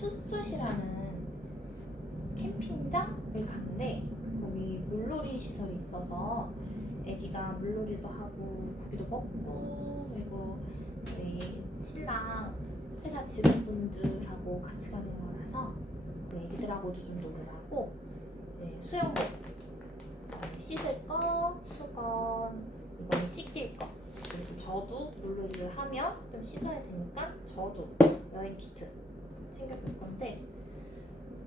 푸릇이라는 캠핑장을 갔는데 거기 물놀이 시설이 있어서 애기가 물놀이도 하고 고기도 먹고 그리고 저희 신랑 회사 직원분들하고 같이 가는 거라서 그 애기들하고도 좀 놀으라고 이제 수영복 씻을 거, 수건, 이거는 씻길 거. 그리고 저도 물놀이를 하면 좀 씻어야 되니까 저도 여행 키트 챙겨볼 건데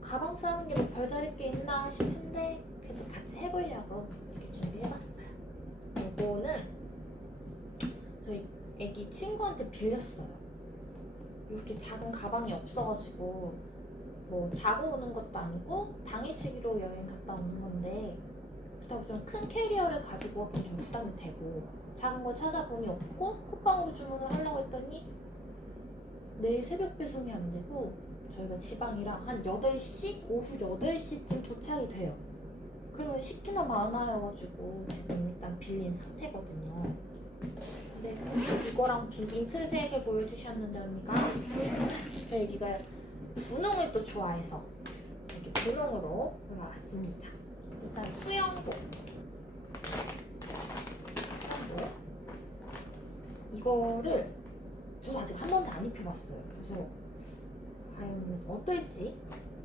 가방 싸는 게 뭐 별다를 게 있나 싶은데 그래도 같이 해보려고 이렇게 준비해봤어요. 이거는 저희 애기 친구한테 빌렸어요. 이렇게 작은 가방이 없어가지고 뭐 자고 오는 것도 아니고 당일치기로 여행 갔다 오는 건데 그렇다고 좀 큰 캐리어를 가지고 좀 부담이 되고 작은 거 찾아보니 없고 쿠팡으로 주문을 하려고 했더니 내일 새벽 배송이 안 되고 저희가 지방이라 한 8시? 오후 8시쯤 도착이 돼요. 그러면 식기나 많아여가지고 지금 일단 빌린 상태거든요. 근데 이거랑 빈트색을 보여주셨는데 언니가 저희 애기가 분홍을 또 좋아해서 이렇게 분홍으로 올라왔습니다. 일단. 수영복. 이거를 저도 아직 한 번도 안 입혀봤어요. 그래서 과연 어떨지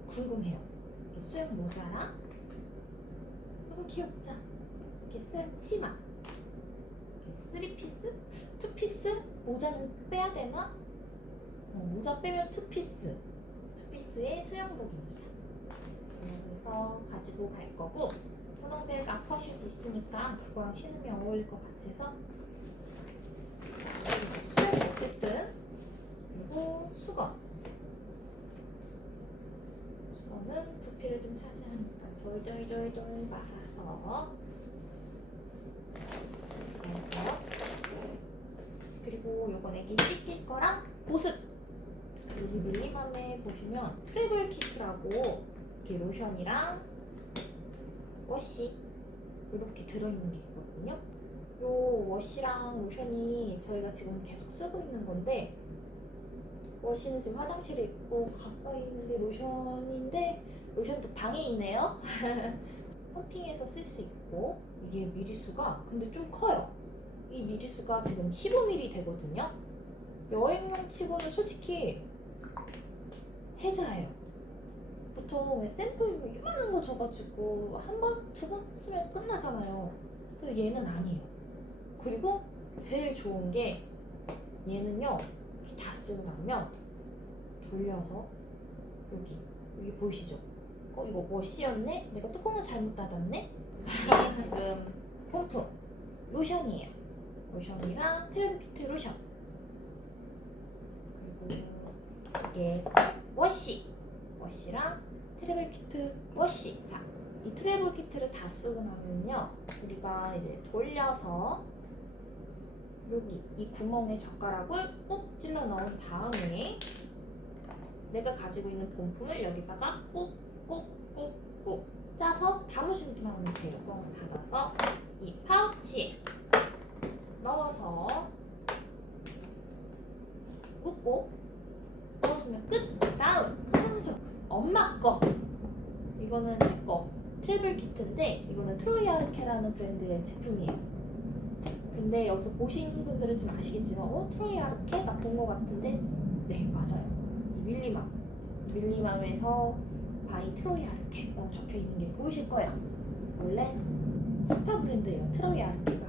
궁금해요. 이렇게 수영 모자랑 너무 귀엽죠? 이렇게 수영 치마 이렇게 3피스? 2피스? 모자는 빼야 되나? 어, 모자 빼면 2피스 2피스의 수영복입니다. 그래서 가지고 갈 거고 분홍색 아쿠아슈즈 있으니까 그거랑 신으면 어울릴 것 같아서 수영 어쨌든. 그리고 수건. 수건은 부피를 좀 차지하니까 돌돌돌돌 말아서. 그리고 요건 애기 씻길 거랑 보습. 여기 밀리맘에 보시면 트래블 키트라고 이렇게 로션이랑 워시 이렇게 들어있는 게 있거든요 요 워시랑 로션이 저희가 지금 계속 쓰고 있는 건데 워시는 지금 화장실에 있고 가까이 있는데 로션인데 로션도 방에 있네요. 펌핑해서 쓸 수 있고 이게 미리수가 근데 좀 커요. 이 미리수가 지금 15ml 되거든요. 여행용 치고는 솔직히 해자해요. 보통 왜 샘플 이만한 거 줘가지고 한 번, 두 번 쓰면 끝나잖아요. 근데 얘는 아니에요. 그리고 제일 좋은 게 얘는요 이렇게 다 쓰고 나면 돌려서 여기 여기 보이시죠? 어 이거 워시였네? 내가 뚜껑을 잘못 닫았네? 이게 지금 폼품 로션이에요. 로션이랑 트래블키트 로션 그리고 이게 워시 워시랑 트래블 키트 워시 자, 이 트래블 키트를 다 쓰고 나면요 우리가 이제 돌려서 여기 이 구멍에 젓가락을 꾹 찔러 넣은 다음에 내가 가지고 있는 본품을 여기다가 꾹꾹꾹꾹 짜서 담아주기만 하면 돼요. 뻥 닫아서 이 파우치에 넣어서 꾹꾹 넣어주면 끝. 다음 편하죠. 엄마 거 이거는 제 거. 트래블 키트인데 이거는 트로이아르케라는 브랜드의 제품이에요. 근데 여기서 보신 분들은 지금 아시겠지만 어 트로이 아르케 나본거 같은데 네 맞아요. 이 밀리맘 밀리맘에서 바이 트로이 아르케라고 적혀 있는 게 보이실 거예요. 원래 스파 브랜드예요. 트로이 아르케가.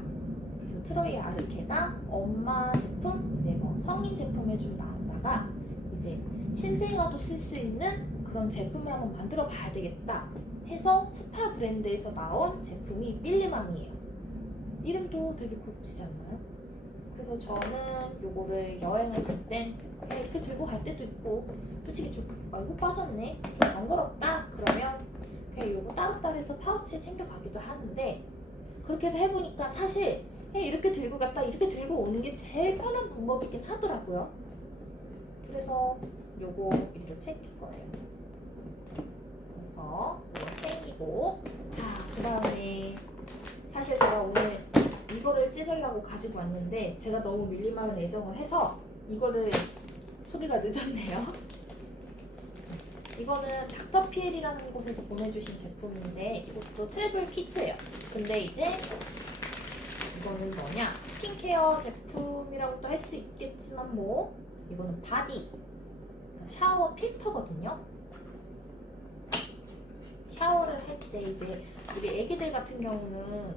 그래서 트로이 아르케가 엄마 제품 이제 뭐 성인 제품에 좀 나왔다가 이제 신생아도 쓸 수 있는 그런 제품을 한번 만들어 봐야 되겠다 해서 스파 브랜드에서 나온 제품이 밀리맘이에요. 이름도 되게 고급지지 않나요? 그래서 저는 요거를 여행을 갈땐 이렇게 들고 갈 때도 있고 솔직히 좀 아이고 빠졌네 좀 번거롭다 그러면 그냥 요거 따로따로 해서 파우치에 챙겨가기도 하는데 그렇게 해서 해보니까 사실 그냥 이렇게 들고 갔다 이렇게 들고 오는 게 제일 편한 방법이긴 하더라고요 그래서 요거 이리로 챙길 거예요 그래서 챙기고 자 그 다음에 사실 제가 오늘 이거를 찍으려고 가지고 왔는데 제가 너무 밀리마을 애정을 해서 이거를 소개가 늦었네요. 이거는 닥터피엘이라는 곳에서 보내주신 제품인데 이것도 트래블 키트예요. 근데 이제 이거는 뭐냐 스킨케어 제품이라고도 할 수 있겠지만 뭐 이거는 바디 샤워 필터거든요. 샤워를 할 때 이제 우리 애기들 같은 경우는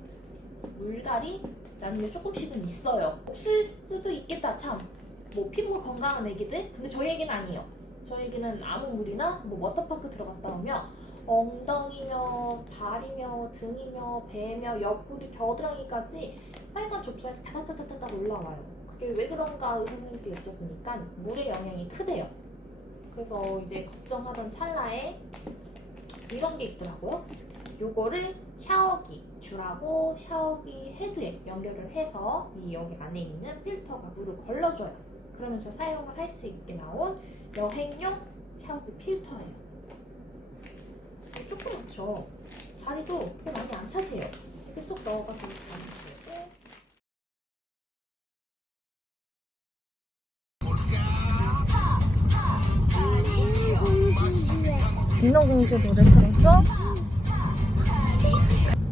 물갈이라는 게 조금씩은 있어요. 없을 수도 있겠다 참. 뭐 피부가 건강한 애기들? 근데 저희 애기는 아니에요. 저희 애기는 아무 물이나 뭐 워터파크 들어갔다 오면 엉덩이며 발이며 등이며 배며 옆구리 겨드랑이까지 빨간 좁쌀이 타다타다타다 올라와요. 그게 왜 그런가 의사 선생님께 여쭤보니까 물의 영향이 크대요. 그래서 이제 걱정하던 찰나에 이런 게 있더라고요. 요거를 샤워기 줄하고 샤워기 헤드에 연결을 해서 이 여기 안에 있는 필터가 물을 걸러줘요. 그러면서 사용을 할 수 있게 나온 여행용 샤워기 필터예요. 조그맣죠? 자리도 많이 안 차지해요. 이렇게 쏙 넣어가지고 인어공주 노래 틀어줘?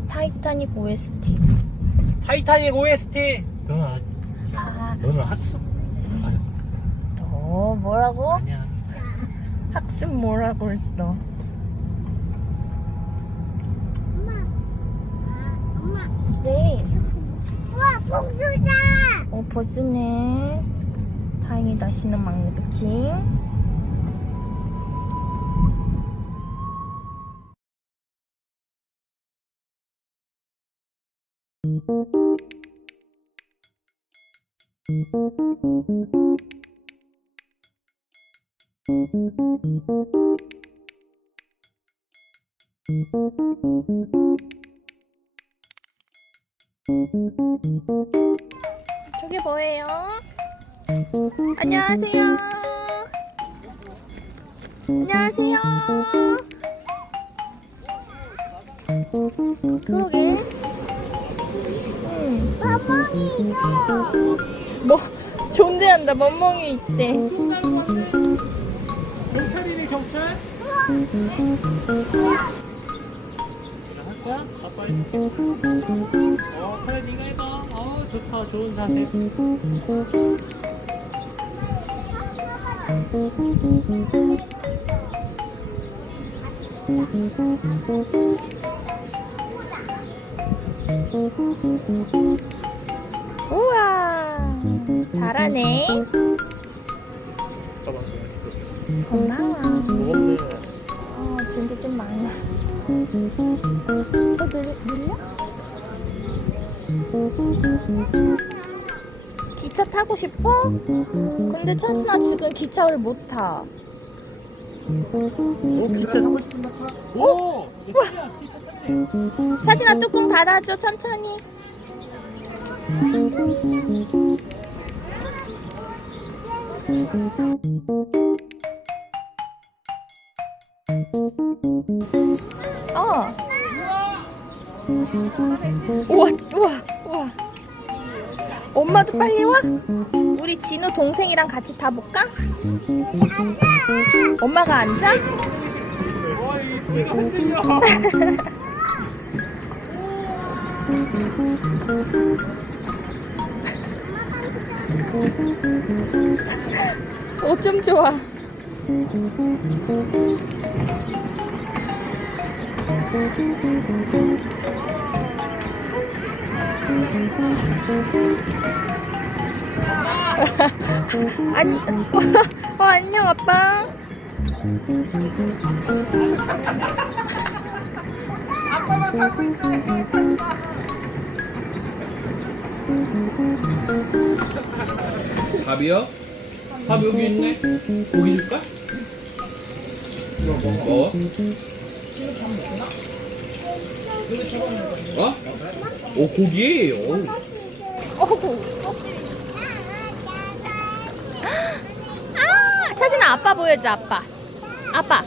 타이타닉 OST. 타이타닉 OST. 너는 아, 아, 너는 학습 너 뭐라고? 아니야. 학습 뭐라고 했어? 네. 우와 복수다 어, 버스네. 다행이다, 신은 막내, 그치? 저게 뭐예요? 안녕하세요. 안녕하세요. 그러게. 응. 있어 뭐 존재한다. 멍멍이 있대. 경찰이네 경찰. 할 거야? 아빠. 어 그래 네가 해봐. 어 좋다 좋은 자세. 우와. 잘하네. 무겁네. 어, 좀 많아. 어? 기차 타고 싶어? 근데 찬순아 지금 기차를 못 타. 오 기차 타고 싶은가 타. 오. 기차 탔네. 사진아 뚜껑 닫아줘 천천히. 어. 우와 우와 우와. 엄마도 빨리 와? 우리 진우 동생이랑 같이 타볼까? 엄마가 앉아? 어쩜 좋아. 아니, 어, 안녕 아빠. 밥이요? 밥 여기 있네. 고기 줄까? 이거 먹어. 어? 오 고기. 오. 어구, 껍질이. 아, 사진아 아빠 보여줘 아빠. 아빠.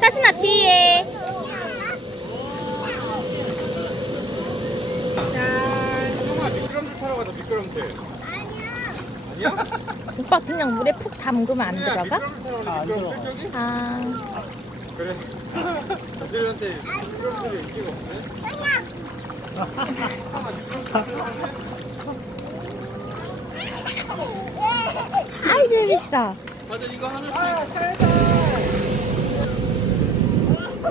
사진아 뒤에. 형아 미끄럼틀 타러 가자 미끄럼틀 오빠 그냥 물에 푹 담그면 안야 들어가? 가자 미끄럼틀 저기 아, 그래. 아들한테 미끄럼틀에 인기가 없네. 아이 재밌어. 다들 이거 하나씩. 엄마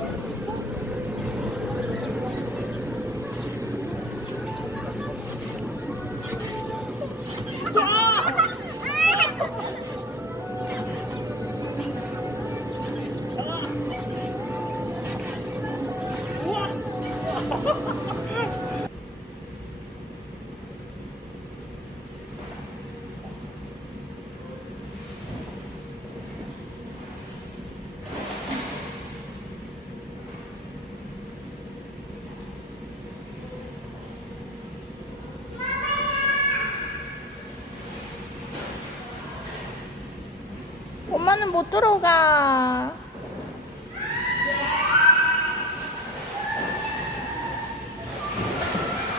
못 들어가.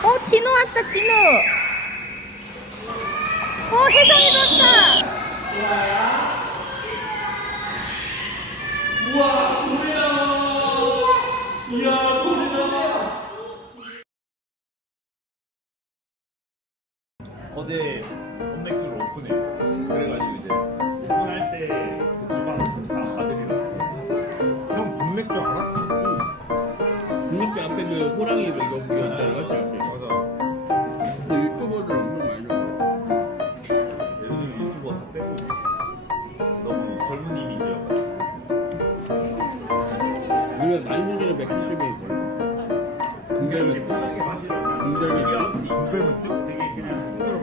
어, 진우 왔다, 진우. 어, 혜성이도 왔다. 어제 맞아. 근데 유튜버들 엄청 많이 나와. 요즘 유튜버 다 빼고 있어. 너무 젊은 이미지여가지고. 우리가 많이 생기는 맥주집이 있거든. 금별 맥주. 편하게 마시려고. 금별 맥주. 이게 분별맥주? 되게 그냥 힘들어